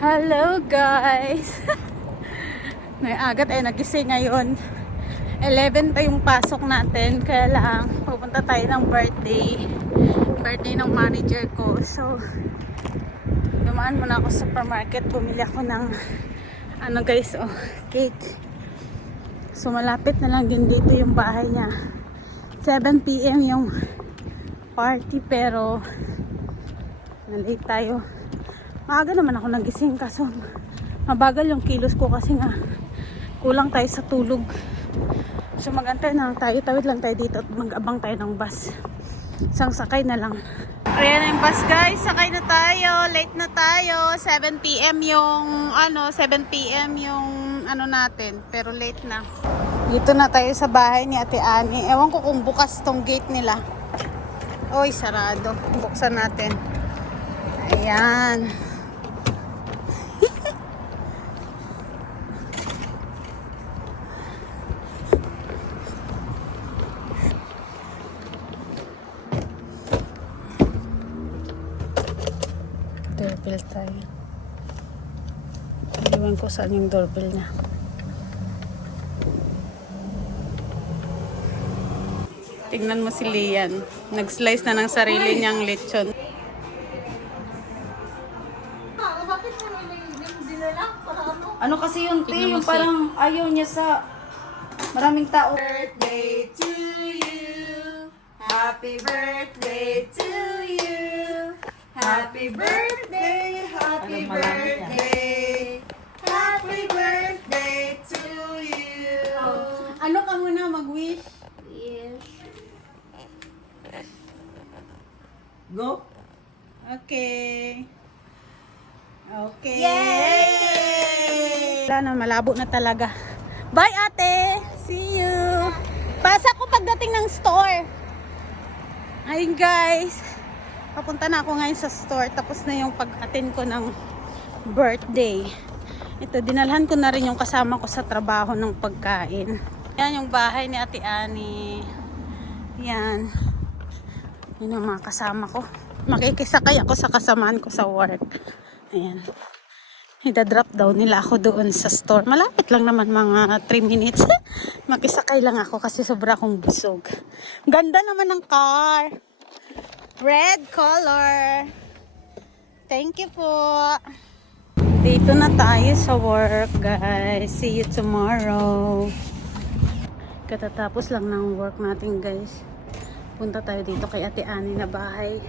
Hello guys! Agat ay nagising ngayon. 11 pa yung pasok natin. Kaya lang, pupunta tayo ng birthday. Birthday ng manager ko. So, dumaan muna ako sa supermarket. Bumili ako ng ano guys, cake. So, malapit na lang din dito yung bahay niya. 7 PM yung party pero na-late tayo. Maaga naman ako nagising kaso mabagal yung kilos ko kasi nga kulang tayo sa tulog. So magantay na lang tayo, tawid lang tayo dito at mag-abang tayo ng bus. Isang sakay na lang. Ayan na yung bus guys, sakay na tayo, late na tayo. 7 PM yung 7 PM yung natin, pero late na. Dito na tayo sa bahay ni Ate Ani. Ewan ko kung bukas tong gate nila. Oy, sarado. Buksan natin. Ayan. Doorbell tayo. Ewan ko saan yung doorbell niya. Tingnan mo si Lian. Nag-slice na ng sarili niyang lechon. Ano kasi yun, te? Yung parang ayaw niya sa maraming tao. Birthday to you. Happy birthday to you. Happy birthday, happy birthday. Happy birthday to you. Ano ka muna mag-wish? Yes. Go. Okay. Okay. Yay! Wala na, malabo na talaga. Bye ate! See you! Pasa ko pagdating ng store. Ayun guys. Papunta na ako ngayon sa store. Tapos na yung pag-attend ko ng birthday. Ito, dinalhan ko na rin yung kasama ko sa trabaho ng pagkain. Yan yung bahay ni Ate Ani. Yan. Yan ang mga kasama ko. Makikisakay ako sa kasamaan ko sa work. Ayan. Ida-drop daw nila ako doon sa store. Malapit lang naman, mga 3 minutes. Makisakay lang ako kasi sobra akong busog. Ganda naman ng car. Red color. Thank you po. Dito na tayo sa work, guys. See you tomorrow. Katatapos lang ng work natin, guys. Punta tayo dito kay Ate Ani na bahay.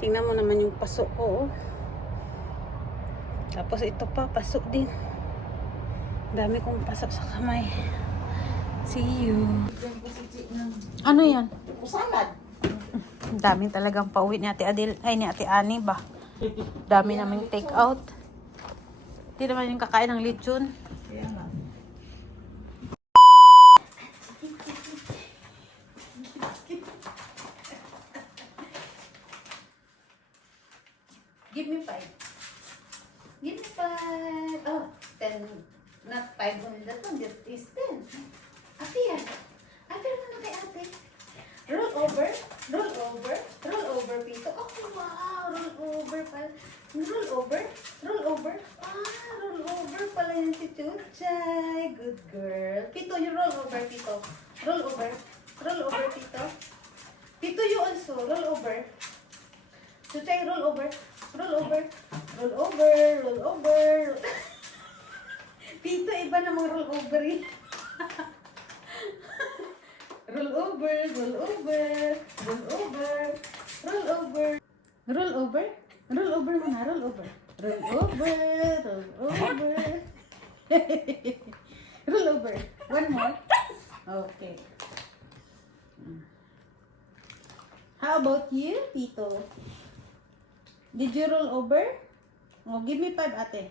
Tingnan mo naman yung paso ko. Tapos ito pa, pasok din. Dami kong pasok sa kamay. See you. Ano yan? Salad. Daming talagang pauwi ni Ate Adel, ay ni Ate Ani ba? Dami naming take out. Hindi naman yung kakain ng lechon. Give me 5. Give me 5. Oh, 10. Not 5 only. That one just is 10. Ate yan. Ate naman kay ate. Roll over. Roll over. Roll over, Pito. Oh, wow. Roll over pala. Roll over. Roll over. Roll over pala yung si Chuchay. Good girl. Pito, you roll over, Pito. Roll over. Roll over, Pito. Pito, you also. Roll over. Chuchay, roll over. Roll over. Roll over. Roll over. Pito, iba namang roll over eh. Roll over. Roll over. Roll over. Roll over. Roll over. Roll over muna. Roll over. Roll over. Roll over. Roll over. One more. Okay. How about you, Tito? Did you roll over? Oh, give me 5, ate.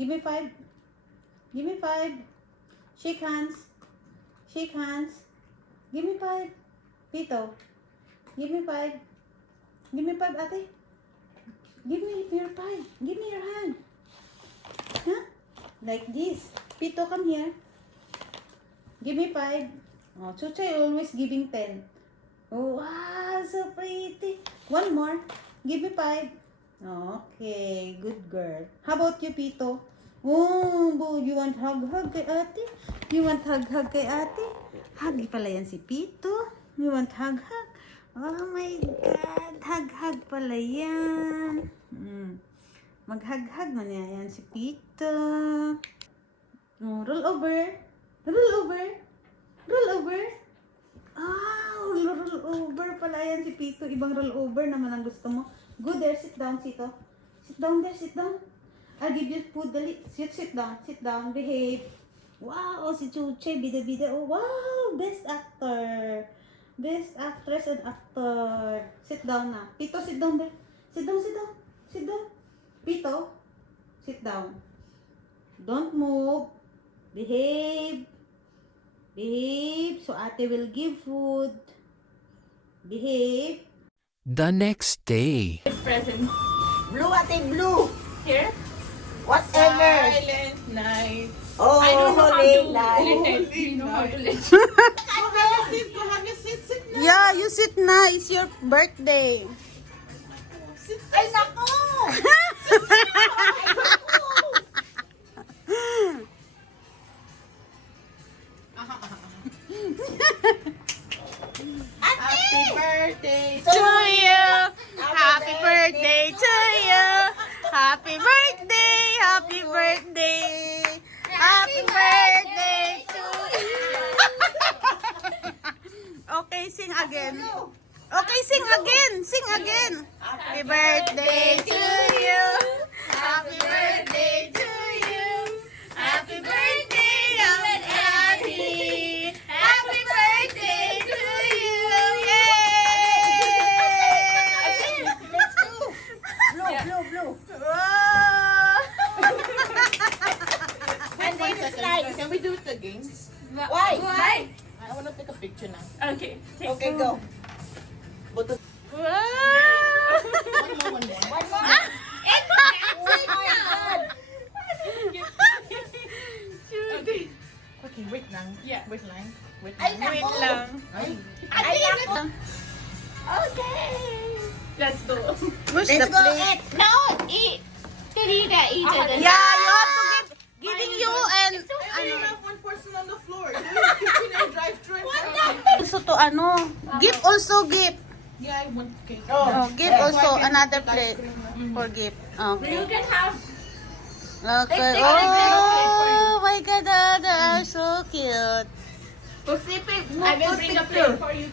Give me 5. Give me 5. Shake hands. Shake hands. Give me 5. Tito. Give me 5. Give me 5, ate. Give me your 5. Give me your hand. Huh? Like this. Pito, come here. Give me 5. Oh, Chuchay always giving 10. Oh, wow, so pretty. One more. Give me 5. Okay, good girl. How about you, Pito? Oh, you want hug kay ate? You want hug kay ate? Hug pala yan si Pito. You want hug? Oh my God, hug pala yan. Mag-hug man yan si Pito. Oh, roll over. Ah, roll over pala yan si Pito. Ibang roll over naman ang gusto mo. Good there, sit down, Sito. Sit down there, sit down. I'll give you food, dali. Sit down, behave. Wow, si Chuche, bida-bida. Oh, wow, best actor. Best actress and actor. Sit down na. Pito, sit down there. Sit down. Pito, sit down. Don't move. Behave. So ate will give food. Behave. The next day. Presents. Blue, ate, blue. Here? Whatever. Silent night. Oh, I don't know how holy to night. lit it. Do you know how to lit? Go have your seat. Sit now. Yeah, you sit na. It's your birthday. Ay, naku! Happy birthday. To you. Happy birthday to you. Happy birthday. Happy birthday. Happy birthday to you. Okay, sing again. Okay, sing again. Happy birthday to you. Happy birthday to you. Happy birthday, Daddy. Happy birthday to you. Yay! Let's go. Blue. Wow! And then slide. Can we do it again? Why? I want to take a picture now. Okay. Okay, go. Buto. Wow! One more. One more. Oh my God. Okay, wait lang. Yeah. Wait lang. Ay, naku. Wait lang. Ay, naku. Okay. Let's go. Push Let's the go plate. eat. No, eat. Tarita, eat it. Yeah, you have to giving you and I don't have one person on the floor. Do kitchen and drive-thru. also to ano. Give also give. Yeah, I want cake. Oh, give also another plate for gift. Okay. You can have. Okay. Take another plate for you. Oh my God, they are so cute. Pacific, I will bring a plate for you.